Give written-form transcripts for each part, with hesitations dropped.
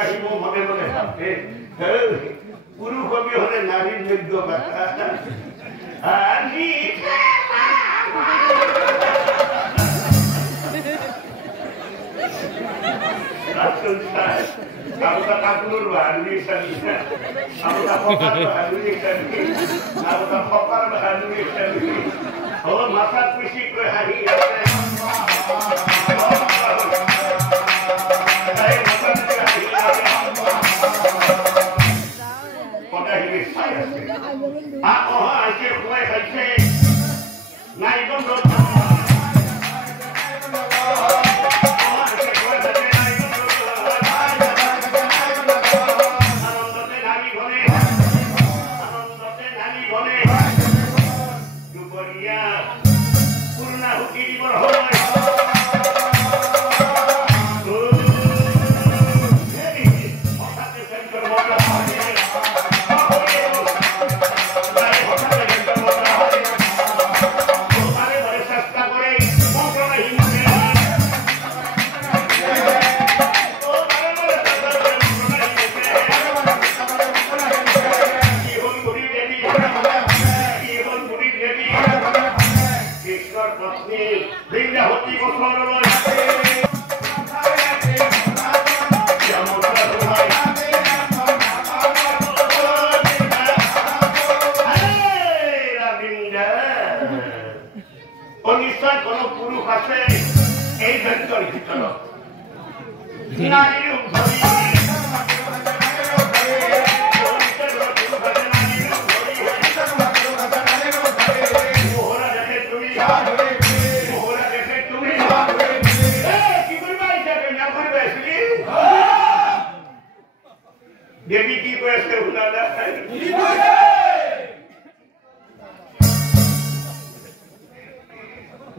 আহিব মনে মনে ভাবে পুৰুষ কবি হলে নারীর যোগ্য কথা আজি Anggota Kapulur bahannya bisa anggota Kopar bahannya anggota Kopar bahannya oh masa fisik hari saya makan hari pada ini saya aku aja mulai saja naik dong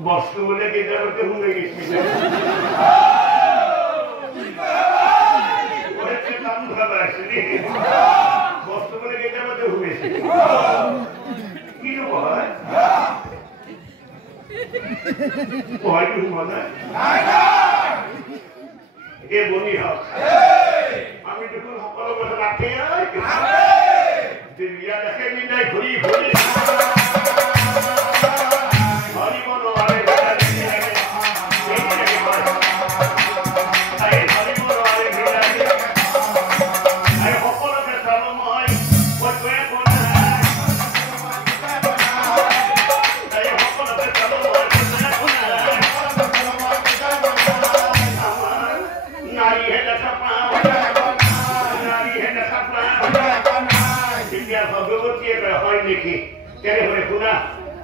বস্তু বলে কেটাতে হুয়ে গেছি বস্তু বলে কেটাতে হুয়েছে কি হয় কি মানে এ বনি হক আমি দেখুন সকল কথা রাখে বিয়া দেখে মিলাই ঘুরি ঘুরি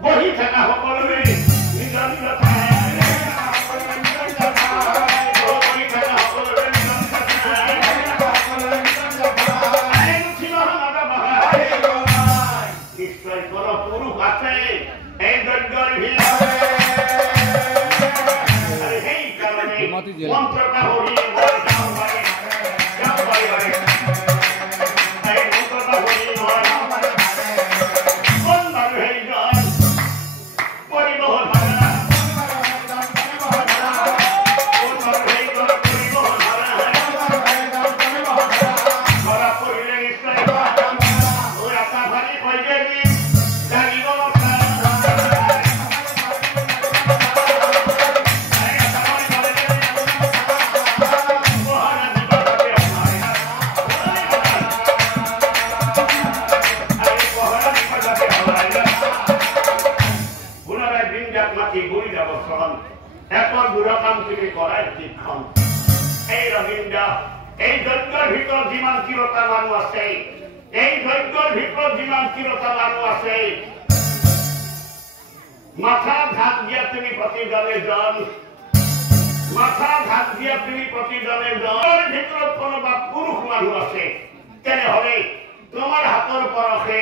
বহি থাকা সকলোৰে নিজৰ নিজৰ নিশ্চয় কোন পুৰুষ আছে এই যজ্ঞৰ সেইকাৰণে মন্ত্ৰতা হৰি মাথা ঘাট দিয়া তুমি প্ৰতিজনে জন মাথা ঘাট দিয়া তুমি প্ৰতিজনে জন ভিতৰত কোনোবা পুৰুষ মানুহ আছে তেনেহলে তোমাৰ হাতৰ পৰশে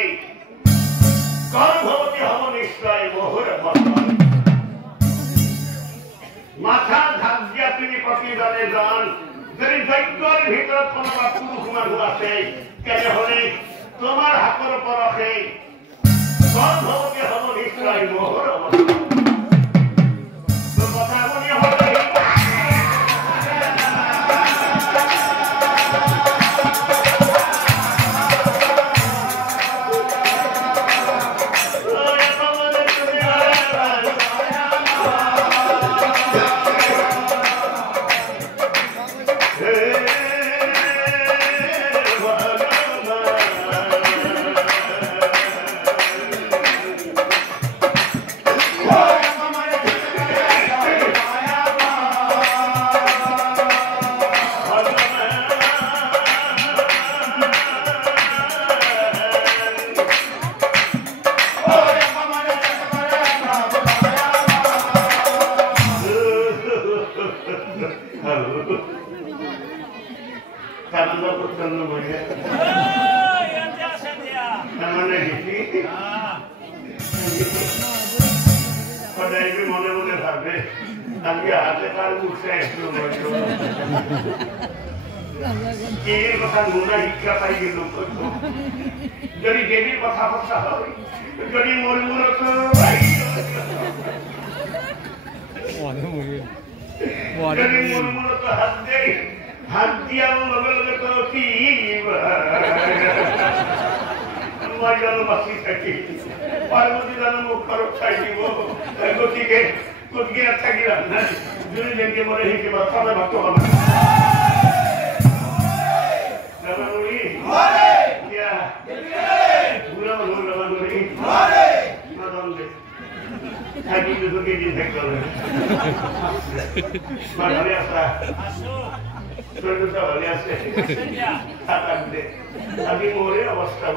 গৰ্ভৱতী হ'ব নিশ্চয় বহুৰ বৰ্তমান মাথা ঘাট দিয়া তুমি প্ৰতিজনে জন যদি যজ্ঞৰ ভিতৰত কোনোবা পুৰুষ মানুহ আছে তেনেহলে তোমাৰ হাতৰ পৰশে গৰ্ভৱতী হ'ব নিশ্চয় বহুৰ কথা বলি কারণ করতেন না বলে মানে গেছি মনে মনে ভাববে আজকে হাতে তার উঠছে একটু এর কথা নোনা শিক্ষা পাই গেল যদি দেবীর কথা কথা হয় যদি মরমূলত যদি মরমূলত হাত দেয় হাত দিয়া লগে লগে তো কি মই জানো বাঁচি থাকি পার্বতী জানো মুখ খরচ থাকিব গতিকে গতিকে থাকিলাম না যদি যেনকে মরে হেঁটে বা সবাই ভক্ত হবে ভালো আছে আমি মোরে অবস্থা